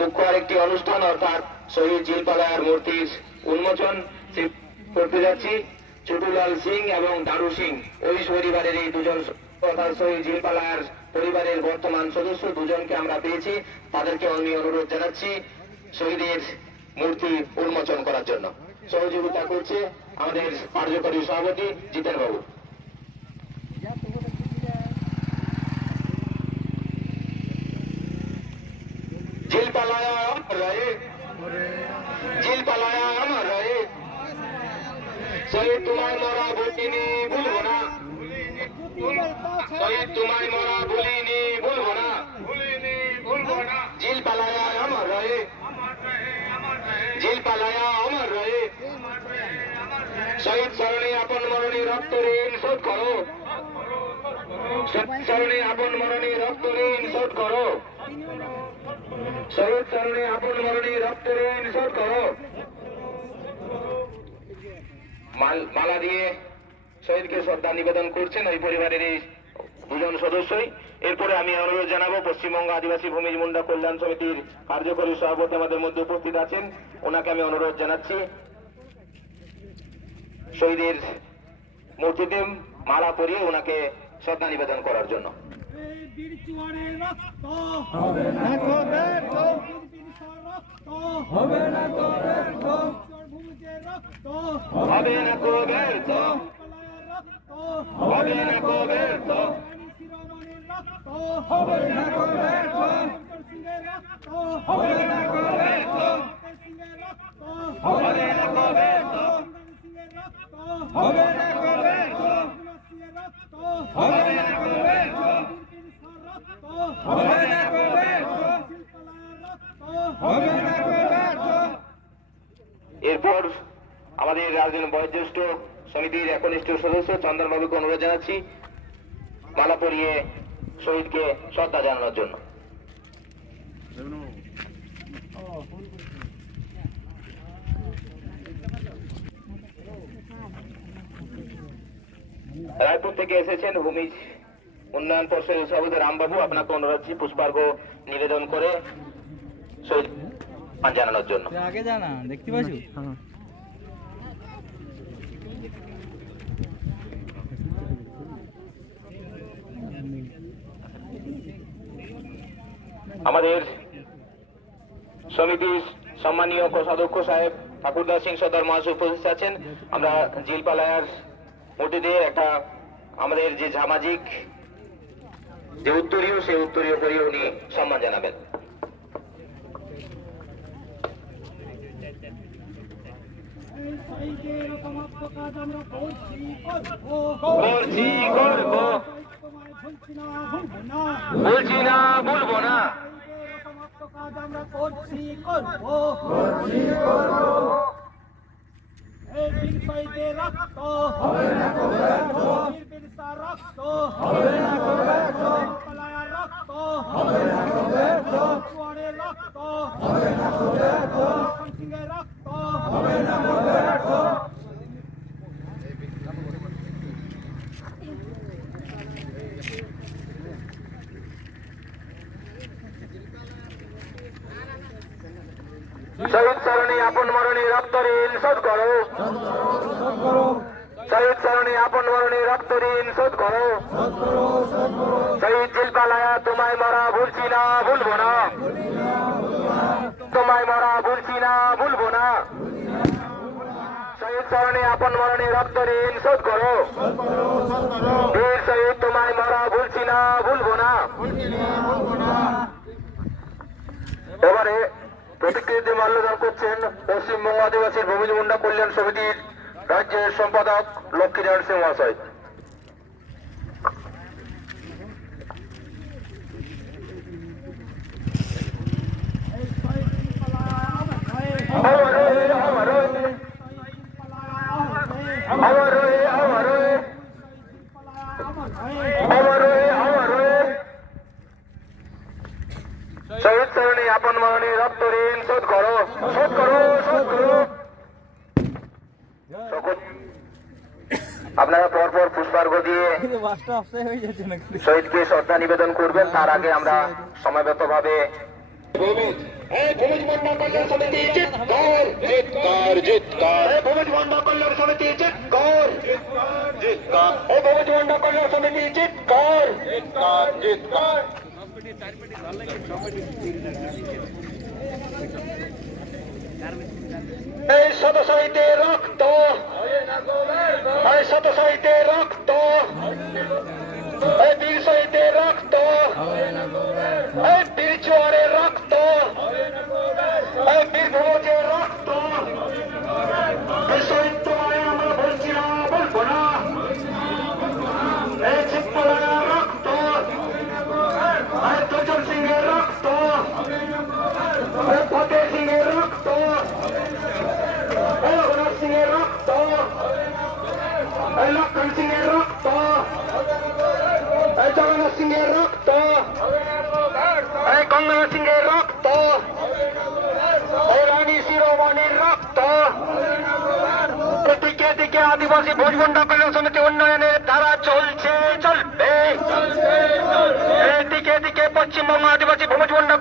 মুখ্য আরেকটি অনুষ্ঠান অর্থাৎ শহীদ জিলপালায়ার মূর্তির উন্মোচন করতে যাচ্ছি। ছোটুলাল সিং এবং দারু সিং ওই পরিবারের এই দুজন অর্থাৎ শহীদ জিলপালায়ার পরিবারের বর্তমান সদস্য দুজনকে আমরা পেয়েছি। তাদেরকে আমি অনুরোধ জানাচ্ছি শহীদের মূর্তি উন্মোচন করার জন্য। সহযোগিতা করছে আমাদের কার্যকরী সভাপতি জিতেন বাবু। জিলপালায়া অমর রহে, জিলপালায়া অমর রহে, শহীদ তোমায় মরা ভুলিনি ভুলবো না, শহীদ তোমায় মরা ভুলিনি ভুলবো না, জিলপালায়া অমর রহে, জিলপালায়া অমর রহে, শহীদ স্মরণে আপন মরণে রক্ত ঋণ শোধ করো, স্মরণে আপন মরণে রক্ত ঋণ শোধ করো, শহীদ স্মরণে আপন মরণে রক্ত ঋণ শোধ করো। মালা দিয়ে শহীদকে শ্রদ্ধা নিবেদন করছেন ওই পরিবারের এই দুজন সদস্যই। এরপরে আমি অনুরোধ জানাবো পশ্চিমবঙ্গ আদিবাসী ভূমিজ মুন্ডা কল্যাণ সমিতির কার্যকরী সভাপতি আমাদের মধ্যে উপস্থিত আছেন, ওনাকে আমি অনুরোধ জানাচ্ছি শহীদের মূর্তিতে মালা পরিয়ে ওনাকে শ্রদ্ধা নিবেদন করার জন্য। হবে না কো ব্যর্থ, হবে না কো ব্যর্থ, হবে না কো ব্যর্থ, হবে না কো ব্যর্থ, হবে না কো ব্যর্থ, হবে না কো ব্যর্থ, হবে না কো ব্যর্থ, হবে না কো ব্যর্থ, হবে না কো ব্যর্থ, হবে না কো ব্যর্থ। এরপর আমাদের রাজধানী বয়োজ্যেষ্ঠ সমিতির একনিষ্ঠ সদস্য চন্দনবাবুকে অনুরোধ জানাচ্ছি মালা পরিয়ে শহীদকে শ্রদ্ধা জানানোর জন্য। রায়পুর থেকে এসেছেন ভূমিজ উন্নয়ন পর্ষদের সভাপতি রামবাবু, আপনাকে অনুরোধ পুষ্পার্ঘ নিবেদন করে শহীদ জানানোর জন্য। আগে জানা দেখতে পাচ্ছ আমাদের সমিতির সম্মানীয় কোষাধ্যক্ষ সাহেব ঠাকুরদাস সিং সর্দার মহাশয় উপস্থিত আছেন। আমরা জিলপালায়ার মূর্তি দিয়ে একটা আমাদের যে সামাজিক যে উত্তরীয় সেই উত্তরীয় পরিয়ে উনি সম্মান জানাবেন। বলছি না বলবো না, আমরা করছি করবো, রক্ত হবে না কো ব্যর্থ, রক্ত হবে না কো ব্যর্থ, রক্ত হবে না কো ব্যর্থ, রক্ত হবে না কো ব্যর্থ, রক্ত হবে না কো ব্যর্থ। শহীদ স্মরণে আপন মরণে রক্ত ঋণ শোধ করো, শহীদ স্মরণে আপন মরণে রক্ত ঋণ শোধ করো, শহীদ জিলপালায়া তোমায় মরা ভুলছি না ভুলবো না, তোমায় মরা ভুলছি না ভুলবো না, শহীদ স্মরণে আপন মরণে রক্ত ঋণ শোধ করো, বীর শহীদ তোমায় মরা ভুলছি না ভুলবো না। এবারে প্রতিকৃতি মাল্যদান করছেন পশ্চিমবঙ্গ আদিবাসী ভূমিজ মুন্ডা কল্যাণ সমিতির রাজ্যের সম্পাদক লক্ষ্মীনারায়ণ সিং মহাশয়। শহীদ স্মরণে আপন মরণে রক্ত ঋণ শোধ করো, শোধ করো, শোধ করো। আপনারা পরপর পুষ্পার্ঘ দিয়ে শহীদকে শ্রদ্ধা নিবেদন করবেন। তার আগে আমরা সময়গতভাবে মন্ডা কল্যাণ সমিতি চিৎকার জিতকার জিতকার ভূমিজ মন্ডা কল্যাণ সমিতি চিৎকার জিতকার ভূমিজ মন্ডা কল্যাণ সমিতি চিৎকার জিতকার জিতকার এই শত শহীদে রক্ত এই শত শহীদে রক্ত এই বীর শহীদে রক্ত এই বীর জোয়ারের রক্ত এই বীর ভোজের রক্ত এই শহীদ তোমায় আমরা বলছি না বলবো না এই চিৎপালার রক্ত এই দুজন সিংহের রক্ত এই ফতেহ সিংহের রক্ত এই রঘুনাথ সিংহের রক্ত এই লক্ষণ সিংহের রক্ত এই জগন্নাথ সিংহের রক্ত এই গঙ্গা সিংহের রক্ত এই রানী শিরোমণির রক্ত দিকে দিকে আদিবাসী ভোজমন্ডা কল্যাণ সমিতি উন্নয়নের ধারা চলছে চলবে দিকে দিকে পশ্চিমবঙ্গ আদিবাসী ভোজমন্ডা